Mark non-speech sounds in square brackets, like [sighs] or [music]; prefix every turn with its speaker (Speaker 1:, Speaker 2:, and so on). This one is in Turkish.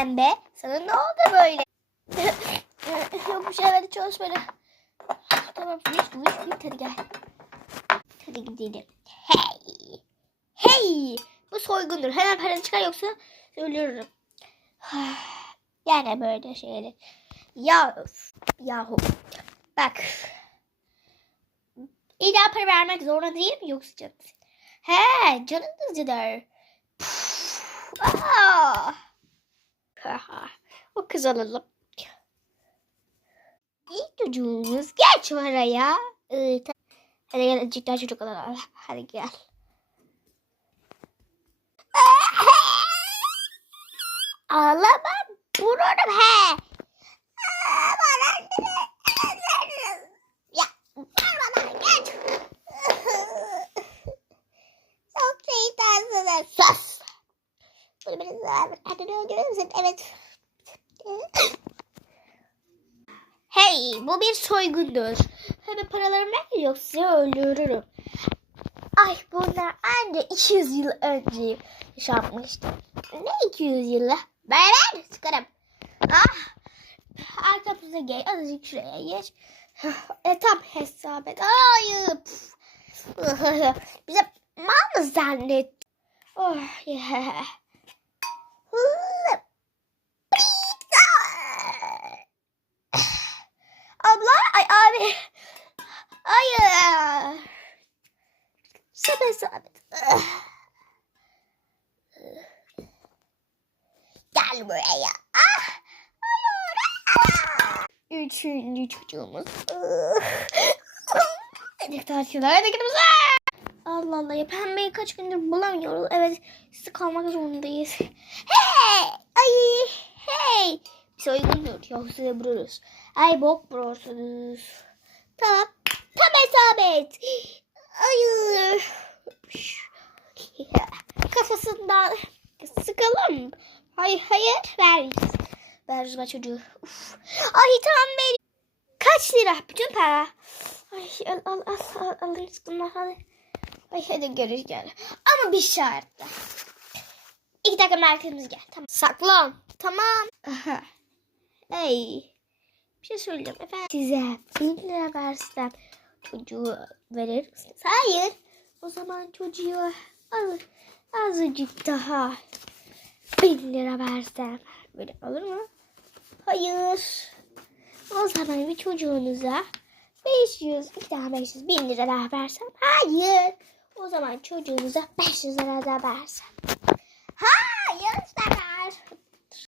Speaker 1: pembe. Sana ne oldu böyle? [laughs] Yok bir şey hadi çalışmadı. Tamam finish finish finish hadi gel. Hadi gidelim. Hey. Hey. Bu soygundur. Hemen paranı çıkar yoksa ölürüm. [sighs] Yani böyle şeyler. Ya yahu. Bak. İlla para vermek zorunda değil mi yoksa canım? He canın acıdır. O kız alalım. İyi çocuğumuz. Araya. Ee, ta- Hadi gel azıcık daha çocuk alalım. Hadi gel. [laughs] Ağlama. Vururum he. Ya ver bana geç. [laughs] Çok şeytansınız. Sus. Biraz daha anneni öldürür? Evet. Hey bu bir soygundur. Hemen paralarımı ver yoksa öldürürüm. Ay bunlar anca 200 yıl önce yaşanmıştı. Ne 200 yılı? Ben ver çıkarım. Ah. Arkamıza gel. Azıcık şuraya geç. [laughs] E tam hesap et. Ay. [laughs] Bize mal mı zannet? Oh yeah. Abla, ay abi. Hayır. Sabah sabit. Gel buraya. Ah. Üçüncü çocuğumuz. Hadi. Hadi gidelim. Allah Allah ya pembeyi kaç gündür bulamıyoruz. Evet sizi kalmak zorundayız. Hey! Ay! Hey! Soygundur. Yoksa vururuz. Ay bok vurursunuz. Tamam. Tam hesap et. Hayır. Kafasından sıkalım. Hayır hayır ver. Ver rızma çocuğu. Uf. Ay tamam ver. Kaç lira? Bütün para. Ay al al al al alın sıkılma hadi. Ay hadi görüşürüz. Ama bir şartla. İki dakika merkezimiz gel. Tamam. Saklan. Tamam. Aha. Hey. Bir şey söyleyeceğim efendim. Size bin lira versem çocuğu verir misiniz? Hayır. O zaman çocuğu al, azıcık daha bin lira versem böyle olur mu? Hayır. O zaman bir çocuğunuza 500, iki daha 500 bin lira daha versem. Hayır. O zaman çocuğunuza 500 lira daha versem. Hayır.